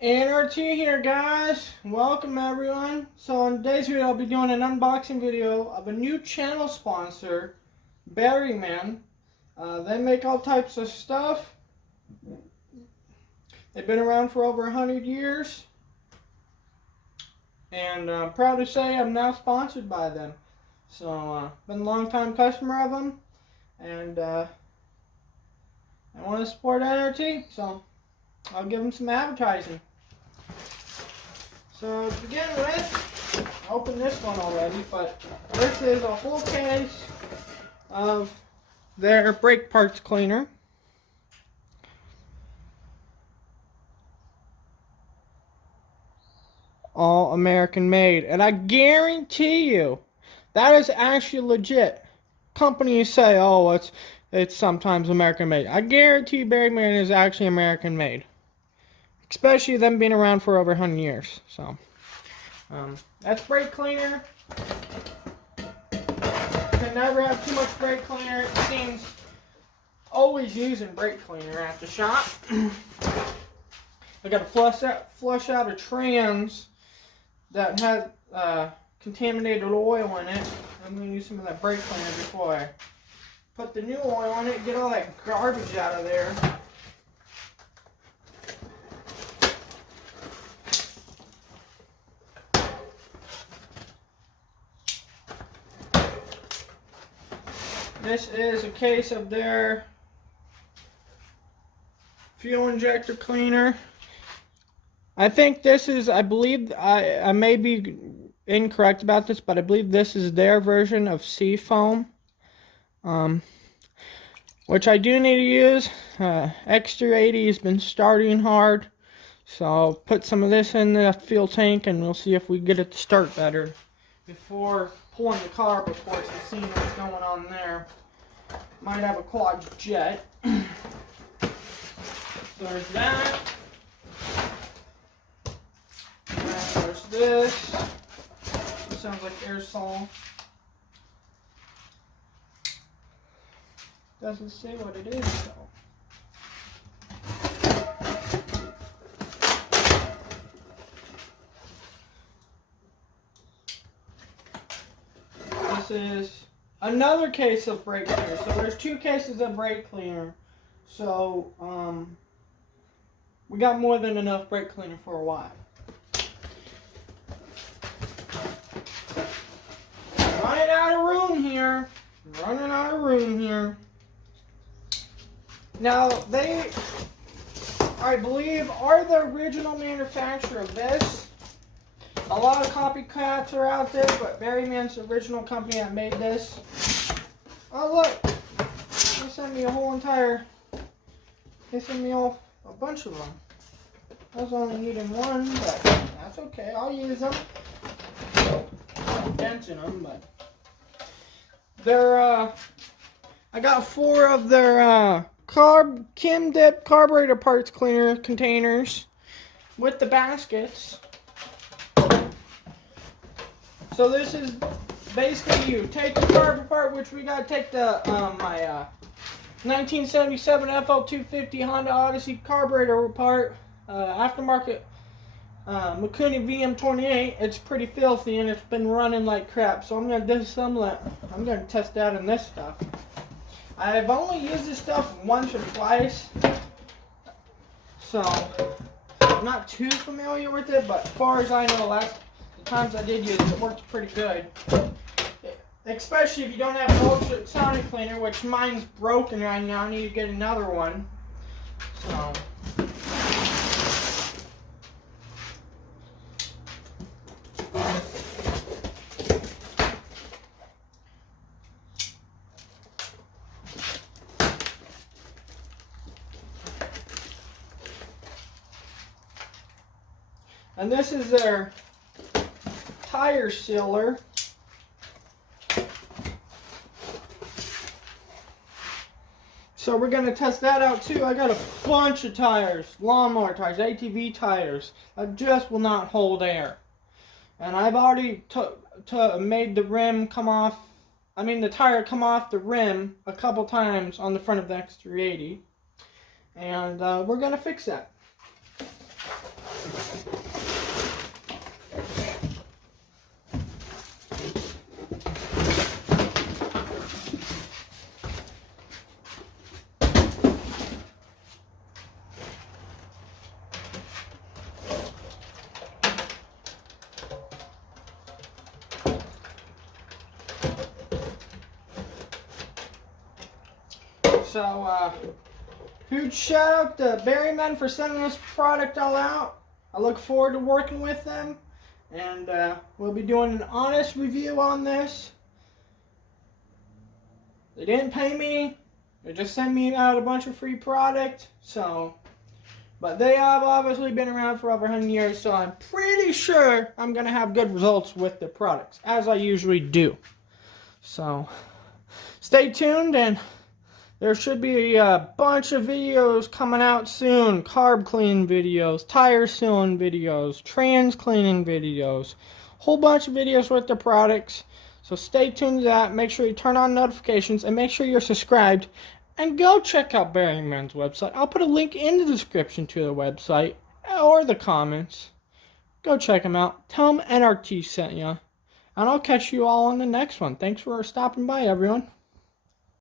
N.R.T here, guys. Welcome everyone. So in today's video I'll be doing an unboxing video of a new channel sponsor, Berryman. They make all types of stuff. They've been around for over 100 years. And proud to say I'm now sponsored by them. So been a long time customer of them. And I want to support N.R.T. So I'll give them some advertising. So to begin with, I opened this one already, but this is a whole case of their brake parts cleaner. All American made. And I guarantee you, that is actually legit. Companies say, oh, it's sometimes American made. I guarantee Berryman is actually American made. Especially them being around for over 100 years. So, that's brake cleaner. Can never have too much brake cleaner. It seems always using brake cleaner at the shop. I got to flush out a trans that has contaminated oil in it. I'm going to use some of that brake cleaner before I put the new oil on it. Get all that garbage out of there. This is a case of their fuel injector cleaner. I think this is, I believe, I may be incorrect about this, but I believe this is their version of Seafoam. Which I do need to use. Extra 80 has been starting hard. So I'll put some of this in the fuel tank and we'll see if we get it to start better before pulling the carb, of course, and seeing what's going on there. Might have a quad jet. So there's that. And there's this. It sounds like aerosol. Doesn't say what it is though. This is another case of brake cleaner. So there's two cases of brake cleaner. So we got more than enough brake cleaner for a while. Running out of room here. Running out of room here. Now they, I believe, are the original manufacturer of this. A lot of copycats are out there, but Berryman's the original company that made this. Oh look, they sent me a whole entire, they sent me a bunch of them. I was only needing one, but that's okay, I'll use them. Dents in them, but they're, I got 4 of their Chem Dip carburetor parts cleaner containers with the baskets. So this is basically you take the carb apart, which we gotta take the my 1977 FL250 Honda Odyssey carburetor apart, aftermarket Mikuni VM28. It's pretty filthy and it's been running like crap. So I'm gonna disassemble it. I'm gonna test that in this stuff. I've only used this stuff once or twice, so I'm not too familiar with it. But as far as I know, the times I did use it, it worked pretty good. Especially if you don't have an ultrasonic cleaner, which mine's broken right now. I need to get another one. So. And this is their tire sealer. So we're going to test that out too. I got a bunch of tires, lawnmower tires, ATV tires, that just will not hold air. And I've already made the rim come off, the tire come off the rim a couple times on the front of the X380. And we're going to fix that. So, huge shout out to Berryman for sending this product all out. I look forward to working with them. And we'll be doing an honest review on this. They didn't pay me. They just sent me out a bunch of free product. So, but they have obviously been around for over 100 years. So I'm pretty sure I'm going to have good results with the products, as I usually do. So, stay tuned, and there should be a bunch of videos coming out soon. Carb cleaning videos, tire sealing videos, trans cleaning videos. Whole bunch of videos with the products. So stay tuned to that. Make sure you turn on notifications and make sure you're subscribed. And go check out Berryman's website. I'll put a link in the description to the website or the comments. Go check them out. Tell them N.R.T sent you. And I'll catch you all on the next one. Thanks for stopping by, everyone.